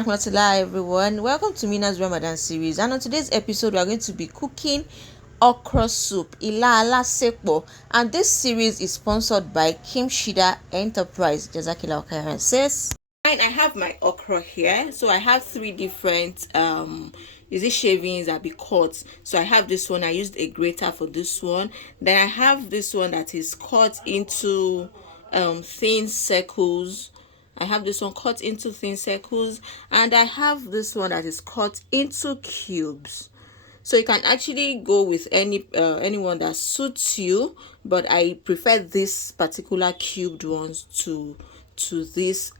Rahmatullah everyone, welcome to Meenah's Ramadan series, and on today's episode we are going to be cooking okra soup, alasepo, and this series is sponsored by Kim Shida Enterprise. Jazakillah khairan sis. Fine, I have my okra here, so I have three different is it shavings that be cut. So I have this one, I used a grater for this one. Then I have this one that is cut into thin circles. I have this one cut into thin circles, and I have this one that is cut into cubes. So you can actually go with anyone that suits you, but I prefer this particular cubed ones to these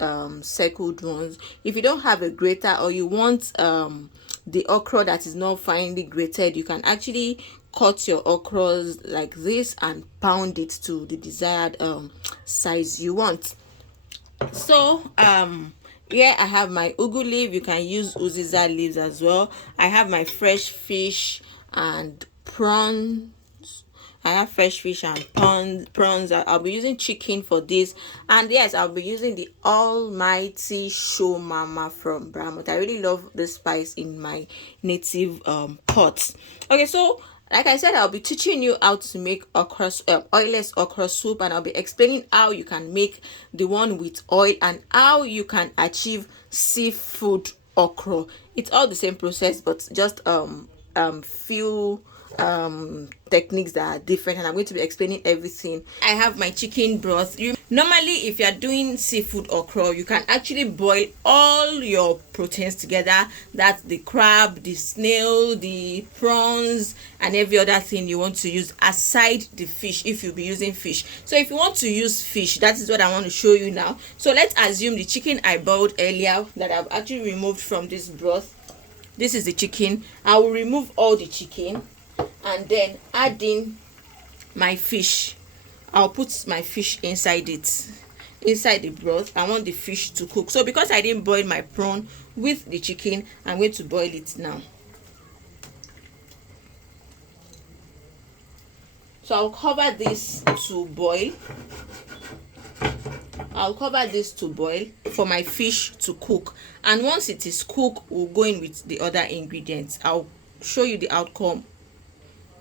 circled ones. If you don't have a grater, or you want the okra that is not finely grated, you can actually cut your okras like this and pound it to the desired size you want. So here I have my ugu leaf. You can use uziza leaves as well. I have my fresh fish and prawns. I have fresh fish and prawns. I'll be using chicken for this, and yes, I'll be using the almighty show mama from Bramot. I really love this spice in my native pots. Okay, so like I said, I'll be teaching you how to make okra oilless okra soup, and I'll be explaining how you can make the one with oil and how you can achieve seafood okra. It's all the same process, but just few techniques that are different, and I'm going to be explaining everything. I have my chicken broth. Normally, if you're doing seafood okra, you can actually boil all your proteins together. That's the crab, the snail, the prawns, and every other thing you want to use aside the fish, if you'll be using fish. So if you want to use fish, that is what I want to show you now. So let's assume the chicken I boiled earlier that I've actually removed from this broth. This is the chicken. I will remove all the chicken and then add in my fish. I'll put my fish inside the broth. I want the fish to cook. So because I didn't boil my prawn with the chicken, I'm going to boil it now. So I'll cover this to boil. I'll cover this to boil for my fish to cook, and once it is cooked, we'll go in with the other ingredients. I'll show you the outcome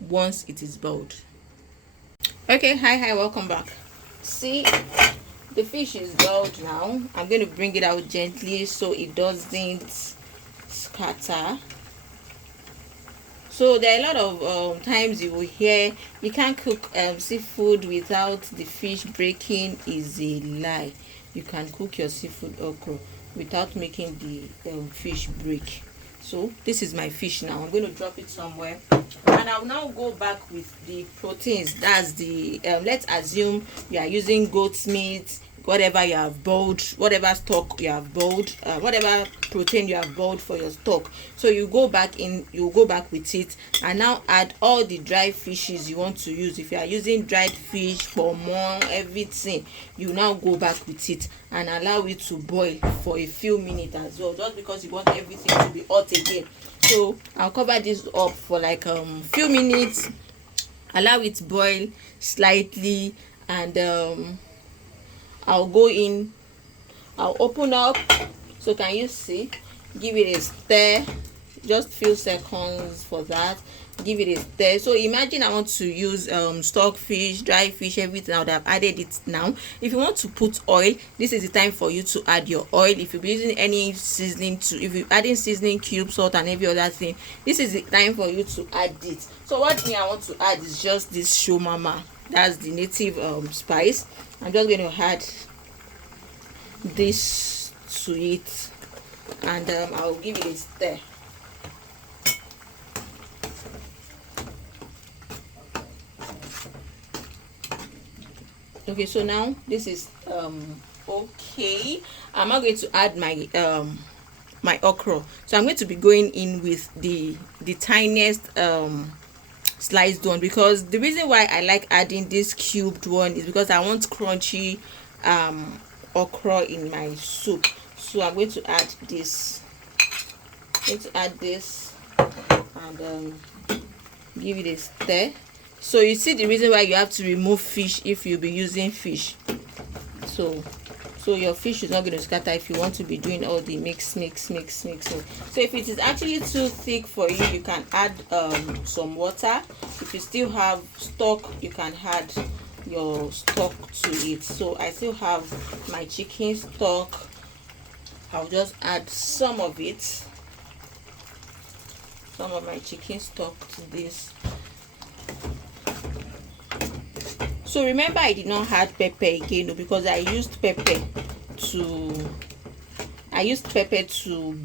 once it is boiled. Okay, hi, welcome back. See, the fish is boiled now. I'm going to bring it out gently so it doesn't scatter. So there are a lot of times you will hear you can't cook seafood without the fish breaking. Is a lie. You can cook your seafood okra without making the fish break. So this is my fish now. I'm going to drop it somewhere, and I'll now go back with the proteins. That's the let's assume you are using goat's meat, whatever you have boiled, whatever stock you have boiled, whatever protein you have boiled for your stock. So you go back with it, and now add all the dry fishes you want to use. If you are using dried fish, palmoil, everything, you now go back with it and allow it to boil for a few minutes as well, just because you want everything to be hot again. So I'll cover this up for like few minutes, allow it boil slightly, and I'll go in, I'll open up. So can you see? Give it a stir, just few seconds for that. Give it a stir. So imagine I want to use stock fish, dry fish, everything. I would have added it now. If you want to put oil, this is the time for you to add your oil. If you're using any seasoning, if you're adding seasoning cube, salt, and every other thing, this is the time for you to add it. So what I want to add is just this show mama. That's the native spice. I'm just going to add this to it, and I'll give it a stir. Okay, so now this is okay. I'm now going to add my my okra. So I'm going to be going in with the tiniest sliced one, because the reason why I like adding this cubed one is because I want crunchy okra in my soup. So I'm going to add this. And give it a stir. So you see the reason why you have to remove fish if you'll be using fish. So so your fish is not going to scatter if you want to be doing all the mix. So if it is actually too thick for you, you can add some water. If you still have stock, you can add your stock to it. So I still have my chicken stock. I'll just add some of my chicken stock to this. So remember, I did not add pepper again because I used pepper to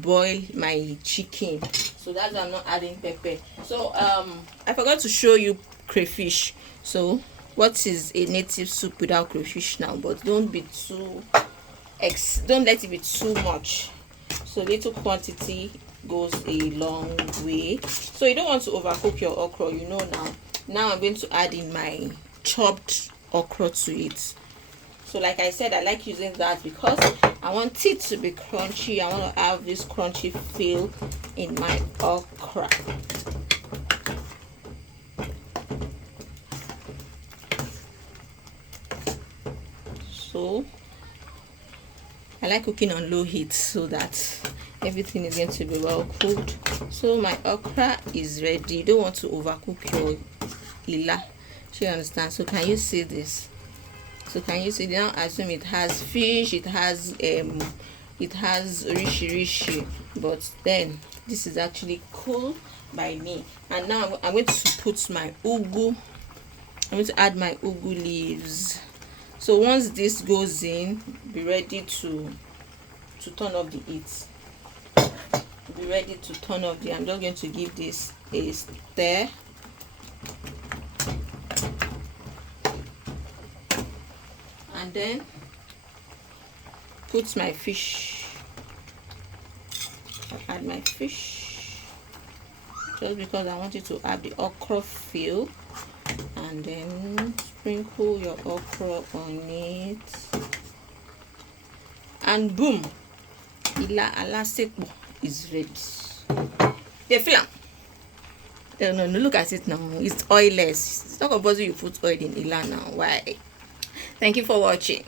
boil my chicken, so that's why I'm not adding pepper. So I forgot to show you crayfish. So what is a native soup without crayfish now? But don't let it be too much. So little quantity goes a long way. So you don't want to overcook your okra, you know. Now I'm going to add in my chopped okra to it. So like I said, I like using that because I want it to be crunchy. I want to have this crunchy feel in my okra. So I like cooking on low heat so that everything is going to be well cooked. So my okra is ready. You don't want to overcook your ila. You understand? So can you see this? So can you see? Now assume it has fish, it has rishi, but then this is actually cool by me. And now I'm going to put my ugu. I'm going to add my ugu leaves. So once this goes in, be ready to turn off the heat. Be ready to turn off the. I'm just going to give this a stir. And then put my fish. I'll add my fish just because I want you to add the okra feel, and then sprinkle your okra on it, and boom, alasepo is ready. The film. No, look at it now. It's oilless. It's not compulsory you put oil in ila now. Why? Thank you for watching.